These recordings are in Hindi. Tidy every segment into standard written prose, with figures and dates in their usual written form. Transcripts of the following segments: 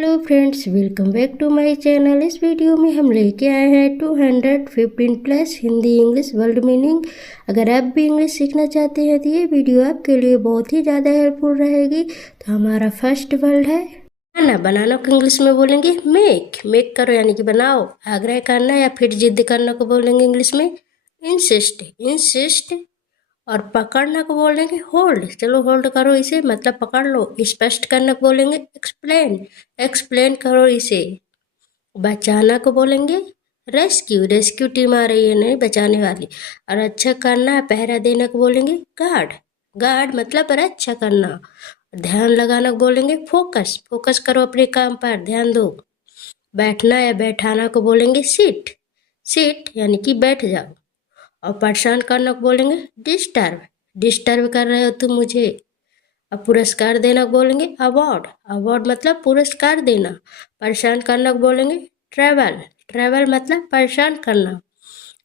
Hello friends, welcome back to my channel. इस वीडियो में हम लेके आए हैं 215 plus Hindi English word meaning. अगर आप भी इंग्लिश सीखना चाहते हैं तो ये वीडियो आपके लिए बहुत ही ज़्यादा हेल्पफुल रहेगी। तो हमारा फर्स्ट वर्ड है बनाना। बनाना को इंग्लिश में बोलेंगे मेक। मेक करो यानी कि बनाओ। आग्रह करना या फिर जिद करना को बोलेंगे इंग्लिश में इंसिस्ट। इंसिस्ट। और पकड़ना को बोलेंगे होल्ड। चलो होल्ड करो इसे, मतलब पकड़ लो। स्पष्ट करना को बोलेंगे एक्सप्लेन। एक्सप्लेन करो इसे। बचाना को बोलेंगे रेस्क्यू। रेस्क्यू टीम आ रही है नहीं बचाने वाली। और अच्छा करना पहरा देना को बोलेंगे गार्ड। गार्ड मतलब रक्षा करना। ध्यान लगाना को बोलेंगे फोकस। फोकस करो अपने काम पर, ध्यान दो। बैठना या बैठाना को बोलेंगे सिट। सिट यानी कि बैठ जाओ। और परेशान करना को बोलेंगे डिस्टर्ब। डिस्टर्ब कर रहे हो तुम मुझे। अब पुरस्कार देना को बोलेंगे अवार्ड। अवार्ड मतलब पुरस्कार देना। परेशान करना को बोलेंगे ट्रैवल। ट्रैवल मतलब परेशान करना।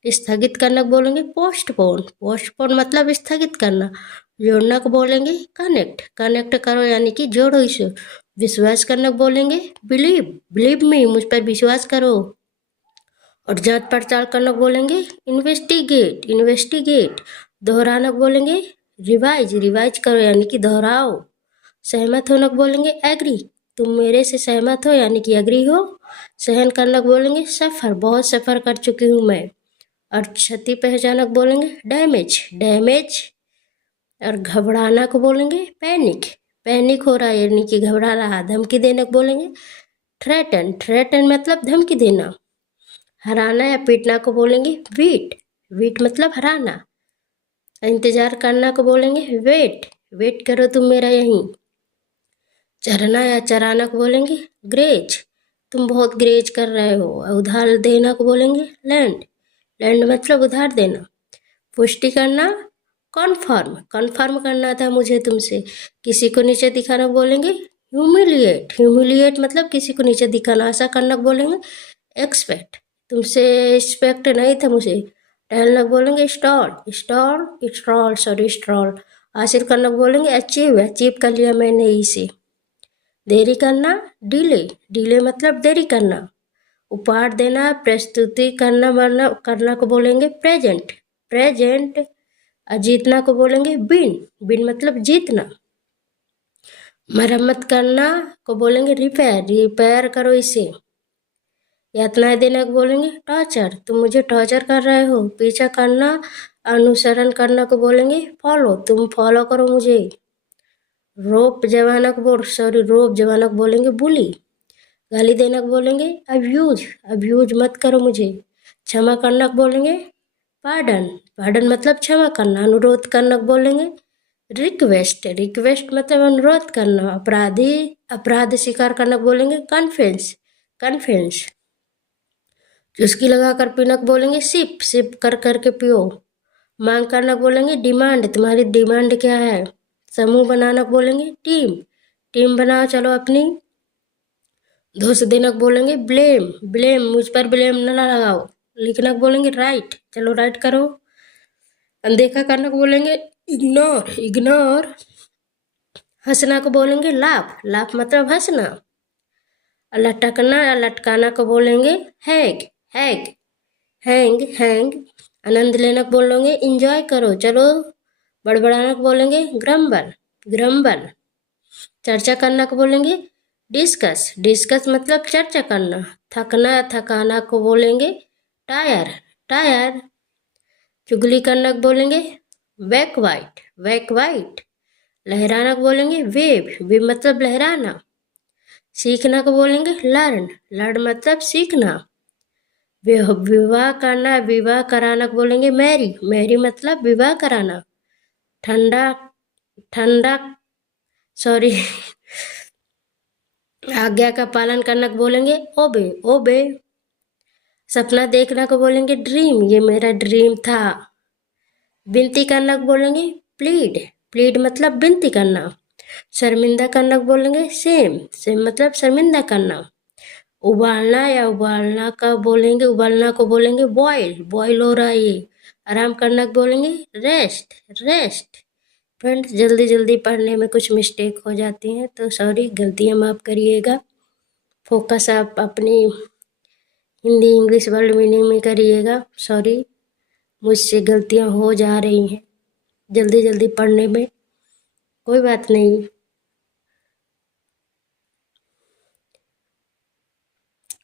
स्थगित करना को बोलेंगे पोस्टपोन। पोस्टपोन मतलब स्थगित करना। जोड़ना को बोलेंगे कनेक्ट। कनेक्ट करो यानी कि जोड़ो इसे। विश्वास करना को बोलेंगे बिलीव। बिलीव मी, मुझ पर विश्वास करो। और जांच पड़ताल करना को बोलेंगे इन्वेस्टिगेट। इन्वेस्टिगेट। दोहराना को बोलेंगे रिवाइज। रिवाइज करो यानी कि दोहराओ। सहमत होना को बोलेंगे एग्री। तुम मेरे से सहमत हो यानी कि एग्री हो। सहन करना को बोलेंगे सफ़र। बहुत सफ़र कर चुकी हूँ मैं। और क्षति पहचाना को बोलेंगे डैमेज। डैमेज। और घबराना को बोलेंगे पैनिक। पैनिक हो रहा है यानी कि घबरा रहा। धमकी देने को बोलेंगे थ्रेटन। थ्रेटन मतलब धमकी देना। हराना या पीटना को बोलेंगे बीट। बीट मतलब हराना। इंतजार करना को बोलेंगे वेट। वेट करो तुम मेरा यहीं। चरना या चराना को बोलेंगे ग्रेज। तुम बहुत ग्रेज कर रहे हो। उधार देना को बोलेंगे लैंड। लैंड मतलब उधार देना। पुष्टि करना कन्फर्म। कन्फर्म करना था मुझे तुमसे। किसी को नीचे दिखाना को बोलेंगे ह्यूमिलिएट। ह्यूमिलिएट मतलब किसी को नीचे दिखाना। आशा करना को बोलेंगे एक्सपेक्ट। तुमसे एक्सपेक्ट नहीं था मुझे। टहलना को बोलेंगे stall. Stall stroll sorry stroll. हासिल करना को बोलेंगे अचीव। अचीव कर लिया मैंने इसे। देरी करना डिले। डिले मतलब देरी करना। उपहार देना प्रस्तुति करना मरना करना को बोलेंगे प्रेजेंट। प्रेजेंट। जीतना को बोलेंगे बिन। बिन मतलब जीतना। मरम्मत करना को बोलेंगे रिपेयर। रिपेयर करो इसे। यातनाएं देने को बोलेंगे टॉर्चर। तुम मुझे टॉर्चर कर रहे हो। पीछा करना अनुसरण करना को बोलेंगे फॉलो। तुम फॉलो करो मुझे। रोप जमाना को रोप जमाना को बोलेंगे बुली। गाली देना को बोलेंगे अब्यूज। अब्यूज मत करो मुझे। क्षमा करना को बोलेंगे पार्डन। पार्डन मतलब क्षमा करना। अनुरोध करना को बोलेंगे रिक्वेस्ट। रिक्वेस्ट मतलब अनुरोध करना। अपराधी अपराध स्वीकार करना को बोलेंगे कन्फेंस। कन्फेंस। चुस्की लगा कर पीना को बोलेंगे सिप। सिप कर करके पियो। मांग करना को बोलेंगे डिमांड। तुम्हारी डिमांड क्या है। समूह बनाना को बोलेंगे टीम। टीम बनाओ चलो अपनी। दोष देना को बोलेंगे ब्लेम। ब्लेम मुझ पर ब्लेम न लगाओ। लिखना को बोलेंगे राइट। चलो राइट करो। अनदेखा करना को बोलेंगे इग्नोर। इग्नोर। हंसना को बोलेंगे लाफ। लाफ मतलब हंसना। लटकना या लटकाना को बोलेंगे हैग। हैग। हैंग। हैंग। आनंद लेना को बोलेंगे इंजॉय करो चलो। बड़बड़ाना को बोलेंगे ग्रम्बल। ग्रम्बल। चर्चा करना को बोलेंगे डिस्कस। डिस्कस मतलब चर्चा करना। थकना थकाना को बोलेंगे टायर। टायर। चुगली करना को बोलेंगे बैक वाइट। Backbite. लहराना को बोलेंगे वेव। वेव मतलब लहराना। सीखना को बोलेंगे लर्न। लर्न मतलब सीखना। विवाह करना विवाह कराना को बोलेंगे मैरी। मैरी मतलब विवाह कराना। ठंडा ठंडा सॉरी आज्ञा का पालन करना को बोलेंगे ओबे। ओबे। सपना देखना को बोलेंगे ड्रीम। ये मेरा ड्रीम था। विनती करना को बोलेंगे प्लीड। प्लीड मतलब विनती करना। शर्मिंदा करना को बोलेंगे सेम। सेम मतलब शर्मिंदा करना। उबालना या उबालना का बोलेंगे उबालना को बोलेंगे बॉयल। बॉयल हो रहा है ये। आराम करना को बोलेंगे रेस्ट। रेस्ट। फ्रेंड्स जल्दी जल्दी पढ़ने में कुछ मिस्टेक हो जाती हैं तो सॉरी, गलतियाँ माफ़ करिएगा। फोकस आप अपनी हिंदी इंग्लिश वर्ड मीनिंग में करिएगा। सॉरी, मुझसे गलतियां हो जा रही हैं जल्दी जल्दी पढ़ने में, कोई बात नहीं।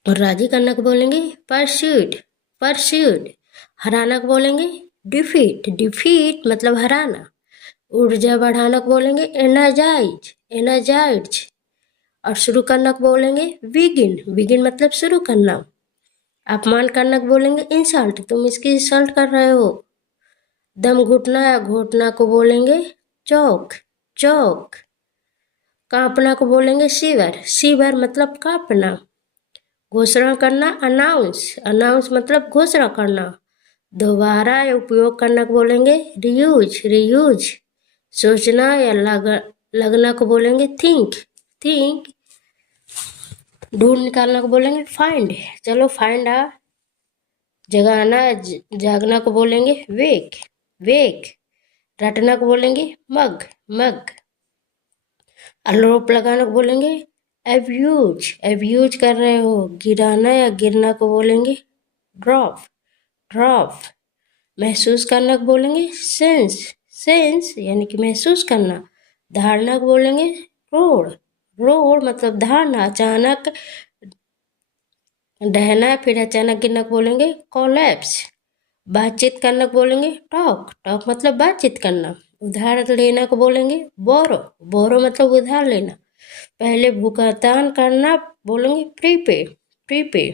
और राजी करना को बोलेंगे परस्यूड, परस्यूड। हराना को बोलेंगे डिफीट, डिफीट मतलब हराना। ऊर्जा बढ़ाना को बोलेंगे एनर्जाइज, एनर्जाइज। और शुरू करना को बोलेंगे बिगिन, बिगिन मतलब शुरू करना। अपमान करना को बोलेंगे इंसल्ट, तुम इसकी इंसल्ट कर रहे हो। दम घुटना या घोटना को बोलेंगे चौक, चौक। कांपना को बोलेंगे शिवर, शिवर मतलब कांपना। घोषणा करना अनाउंस, अनाउंस मतलब घोषणा करना। दोबारा उपयोग करना को बोलेंगे रियूज, रियूज। सोचना या लगना को बोलेंगे थिंक, थिंक। ढूंढ निकालना को बोलेंगे फाइंड, चलो फाइंड आ। जगाना जागना को बोलेंगे वेक, वेक। रटना को बोलेंगे मग, मग। आरोप लगाना को बोलेंगे एब्यूज, एब्यूज कर रहे हो। गिराना या गिरना को बोलेंगे ड्रॉप, ड्रॉप। महसूस करना को बोलेंगे सेंस, सेंस यानी कि महसूस करना। धारणा को बोलेंगे रोड, रोड मतलब धारणा। अचानक डहना फिर अचानक गिरना को बोलेंगे कोलैप्स। बातचीत करना को बोलेंगे टॉक, टॉक मतलब बातचीत करना। उधार लेना को बोलेंगे बोरो, बोरो मतलब उधार लेना। पहले भुगतान करना बोलेंगे प्रीपे, प्रीपे।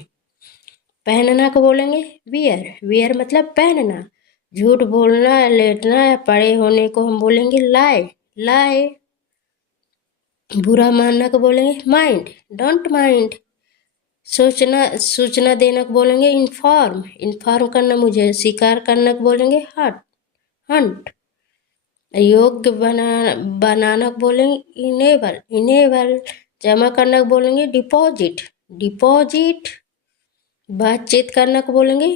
पहनना को बोलेंगे वियर, वियर मतलब पहनना। झूठ बोलना या लेटना या पड़े होने को हम बोलेंगे लाए, लाए। बुरा मानना को बोलेंगे माइंड, डोंट माइंड। सोचना सूचना देना को बोलेंगे इन्फॉर्म, इन्फॉर्म करना मुझे। शिकार करना को बोलेंगे हट, हंट। योग्य बनाना को बोलेंगे इनेबल, इनेबल। जमा करना को बोलेंगे डिपॉजिट, डिपॉजिट। बातचीत करना को बोलेंगे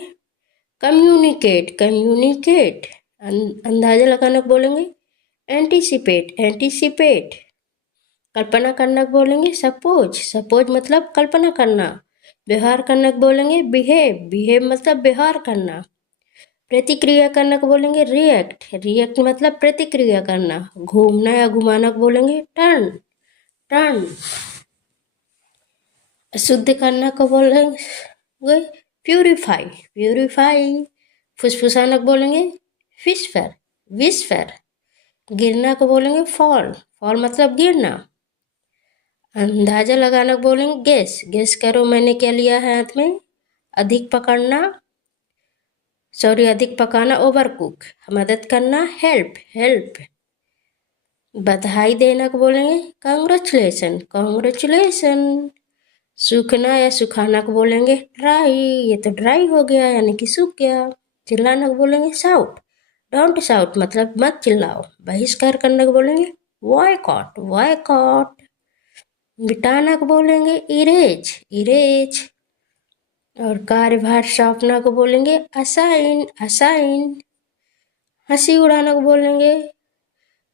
कम्युनिकेट, कम्युनिकेट। अंदाजा लगाना को बोलेंगे एंटीसिपेट, एंटीसिपेट। कल्पना करना को बोलेंगे सपोज, सपोज मतलब कल्पना करना। व्यवहार करना को बोलेंगे बिहेव, बिहेव मतलब व्यवहार करना। प्रतिक्रिया करना को बोलेंगे रिएक्ट, रिएक्ट मतलब प्रतिक्रिया करना। घूमना या घुमाना को बोलेंगे टर्न, टर्न। शुद्ध करना को बोलेंगे प्यूरिफाई, प्यूरिफाई। फुसफुसाना को बोलेंगे विस्पर, विस्पर। गिरना को बोलेंगे फॉल, फॉल मतलब गिरना। अंदाजा लगाना को बोलेंगे गेस, गेस करो मैंने क्या लिया है हाथ में। अधिक पकड़ना, सॉरी अधिक पकाना ओवर कुक। मदद करना हेल्प, हेल्प। बधाई देना को बोलेंगे कांग्रेचुलेसन, कांग्रेचुलेसन। सूखना या सुखाना को बोलेंगे ड्राई, ये तो ड्राई हो गया यानी कि सूख गया। चिल्लाना को बोलेंगे शाउट, डोंट शाउट मतलब मत चिल्लाओ। बहिष्कार करने को बोलेंगे बॉयकॉट, बॉयकॉट। मिटाना को बोलेंगे इरेज, इरेज। और कार्यभार सौंपना को बोलेंगे असाइन, असाइन। हंसी उड़ाना को बोलेंगे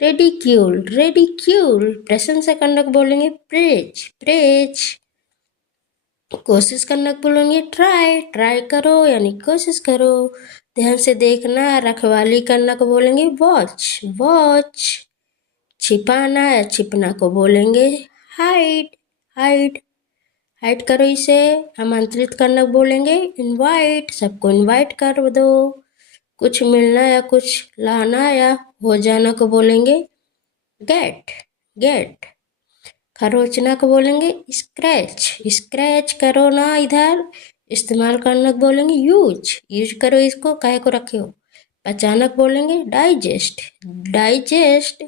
रेडिक्यूल, रेडिक्यूल। प्रशंसा करने को बोलेंगे प्रेज, प्रेज। कोशिश करने को बोलेंगे ट्राई, ट्राई करो यानी कोशिश करो। ध्यान से देखना, रखवाली करना को बोलेंगे वॉच, वॉच। छिपाना या छिपना को बोलेंगे हाइड, हाइड। हाइड करो इसे। आमंत्रित करना बोलेंगे इनवाइट, सबको इनवाइट कर दो। कुछ मिलना या कुछ लाना या हो जाना को बोलेंगे गेट, गेट। खरोचना को बोलेंगे स्क्रैच, स्क्रैच करो ना इधर। इस्तेमाल करना को बोलेंगे यूज, यूज करो इसको, काहे को रखे हो। पचाना को बोलेंगे डाइजेस्ट, डाइजेस्ट।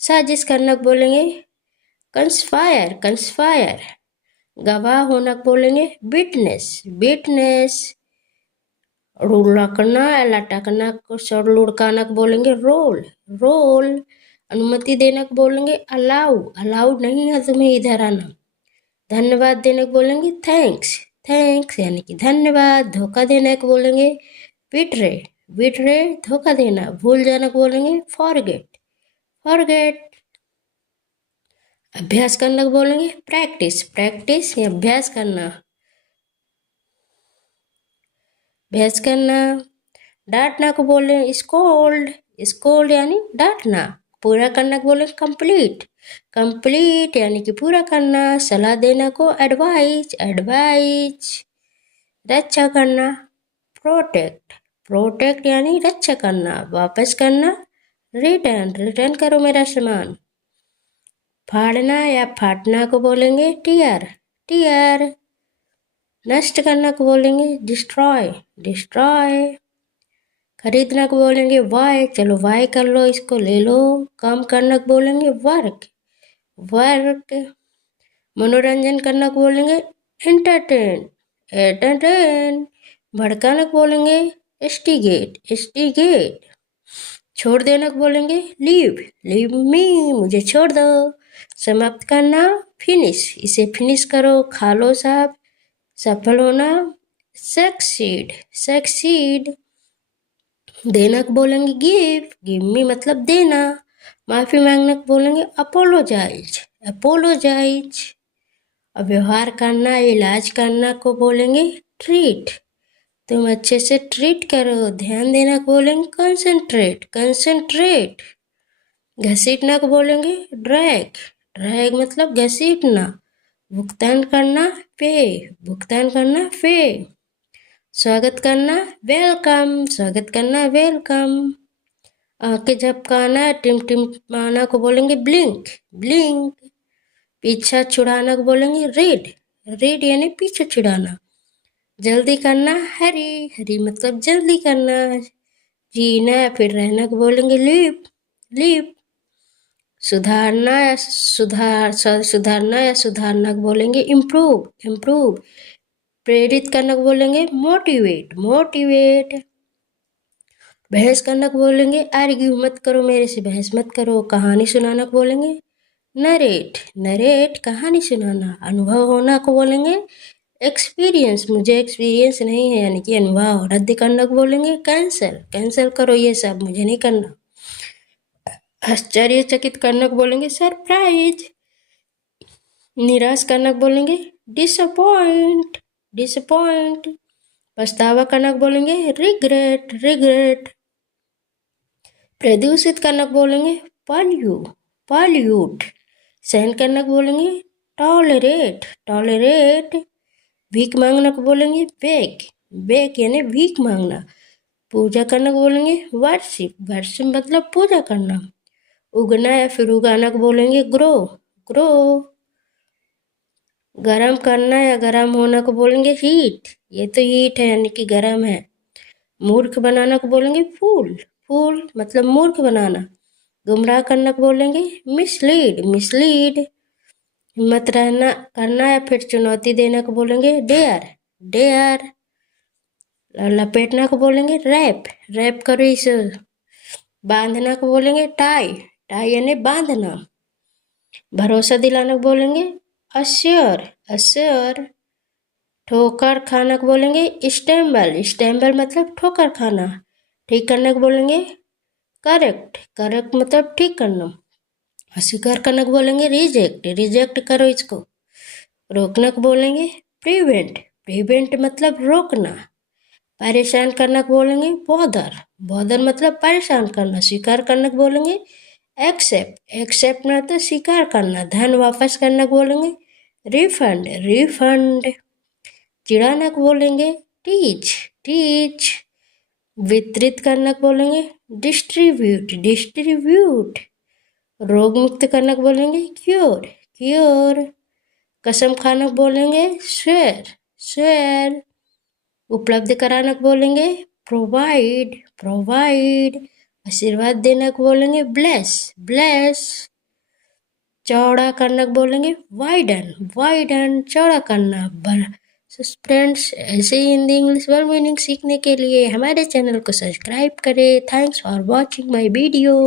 साजिश करना को बोलेंगे कंस्पायर, कंस्पायर। गवाह होना को बोलेंगे विटनेस, विटनेस। लुढ़कना या लटकना को लुढ़काना को बोलेंगे रोल, रोल। अनुमति देने को बोलेंगे अलाउ, अलाउ नहीं है तुम्हें इधर आना। धन्यवाद देने को बोलेंगे थैंक्स, थैंक्स यानी कि धन्यवाद। धोखा देने को बोलेंगे बिट्रे, बिट्रे धोखा देना। भूल जाना को बोलेंगे फॉरगेट, फॉरगेट। अभ्यास करना को बोलेंगे प्रैक्टिस, प्रैक्टिस या अभ्यास करना, अभ्यास करना। डांटना को बोले स्कोल्ड, स्कोल्ड यानी डांटना। पूरा करना को बोले कंप्लीट, कंप्लीट यानी कि पूरा करना। सलाह देना को एडवाइज, एडवाइज। रक्षा करना प्रोटेक्ट, प्रोटेक्ट यानी रक्षा करना। वापस करना रिटर्न, रिटर्न करो मेरा सामान। फाड़ना या फाटना को बोलेंगे टीयर, टीयर। नष्ट करना को बोलेंगे डिस्ट्रॉय, डिस्ट्रॉय। खरीदना को बोलेंगे बाय, चलो बाय कर लो, इसको ले लो। काम करना को बोलेंगे वर्क, वर्क। मनोरंजन करना को बोलेंगे एंटरटेन, एंटरटेन। भड़काना को बोलेंगे इंस्टिगेट, इंस्टिगेट। छोड़ देना को बोलेंगे लीव, लीव मी, मुझे छोड़ दो। समाप्त करना फिनिश, इसे फिनिश करो, खा लो साहब। सफल होना सक्सीड, सक्सीड। देना को बोलेंगे गिव, गिव मी मतलब देना। माफी मांगना को बोलेंगे अपोलोजाइज, अपोलोजाइज। और व्यवहार करना, इलाज करना को बोलेंगे ट्रीट, तुम अच्छे से ट्रीट करो। ध्यान देना को बोलेंगे कंसंट्रेट, कंसंट्रेट। घसीटना को बोलेंगे ड्रैग, ड्रैग मतलब घसीटना। भुगतान करना पे, भुगतान करना पे। स्वागत करना वेलकम, स्वागत करना वेलकम। आंखें झपकाना टिमटिमाना को बोलेंगे ब्लिंक, ब्लिंक। पीछा छुड़ाना को बोलेंगे रीड, रीड यानी पीछे छुड़ाना। जल्दी करना हरी, हरी मतलब जल्दी करना। जीना या फिर रहना को बोलेंगे लीव, लीव। सुधारना या सुधारना या सुधारना को बोलेंगे इम्प्रूव, इम्प्रूव। प्रेरित करना को बोलेंगे मोटिवेट, मोटिवेट। बहस करना को बोलेंगे आर्ग्यू मत करो, मेरे से बहस मत करो। कहानी सुनाना को बोलेंगे नरेट, नरेट कहानी सुनाना। अनुभव होना को बोलेंगे एक्सपीरियंस, मुझे एक्सपीरियंस नहीं है यानी कि अनुभव। रद्द करना को बोलेंगे कैंसिल, कैंसिल करो ये सब, मुझे नहीं करना। आश्चर्यचकित करना को बोलेंगे सरप्राइज। निराश करना को बोलेंगे डिसअपॉइंट, डिसअपॉइंट। पछतावा करना को बोलेंगे रिग्रेट, रिग्रेट। प्रदूषित करना को बोलेंगे पॉल्यू, पॉल्यूट। सहन करना को बोलेंगे टॉलरेट, टॉलरेट। भीख मांगना को बोलेंगे बेग, बेग यानी भीख मांगना। पूजा करना को बोलेंगे वर्शिप, वर्शिप मतलब पूजा करना। उगना या फिर उगाना को बोलेंगे ग्रो, ग्रो। गरम करना या गरम होना को बोलेंगे हीट, ये तो हीट है यानी कि गरम है। मूर्ख बनाना को बोलेंगे फूल, फूल मतलब मूर्ख बनाना। गुमराह करना को बोलेंगे मिसलीड, मिसलीड। हिम्मत रहना करना या फिर चुनौती देना को बोलेंगे डेयर, डेयर। लपेटना को बोलेंगे रैप, रैप करो इसे। बांधना को बोलेंगे टाई, टाई यानी बांधना। भरोसा दिलाना को बोलेंगे अश्योर, अश्योर। ठोकर खाना को बोलेंगे स्टैम्बल, स्टैम्बल मतलब ठोकर खाना। ठीक करने को बोलेंगे करेक्ट, करेक्ट मतलब ठीक करना। अस्वीकार करने को बोलेंगे रिजेक्ट, रिजेक्ट करो इसको। रोकने को बोलेंगे प्रिवेंट, प्रिवेंट मतलब रोकना। परेशान करने को बोलेंगे बॉदर, बॉदर मतलब परेशान करना। स्वीकार करने को बोलेंगे एक्सेप्ट, एक्सेप्ट मतलब स्वीकार करना। धन वापस करने को बोलेंगे रिफंड, रिफंड। चिढ़ाना को बोलेंगे टीच, टीच। वितरित करना को बोलेंगे डिस्ट्रीब्यूट, डिस्ट्रीब्यूट। रोग मुक्त करना को बोलेंगे क्योर, क्योर। कसम खाना को बोलेंगे स्वेर, स्वेर। उपलब्ध कराना को बोलेंगे प्रोवाइड, प्रोवाइड। आशीर्वाद देना को बोलेंगे ब्लेस, ब्लेस। चौड़ा करना को बोलेंगे वाइडन, वाइडन चौड़ा करना। फ्रेंड्स ऐसे ही हिंदी इंग्लिश वर्ड मीनिंग सीखने के लिए हमारे चैनल को सब्सक्राइब करें। Thanks for watching my video.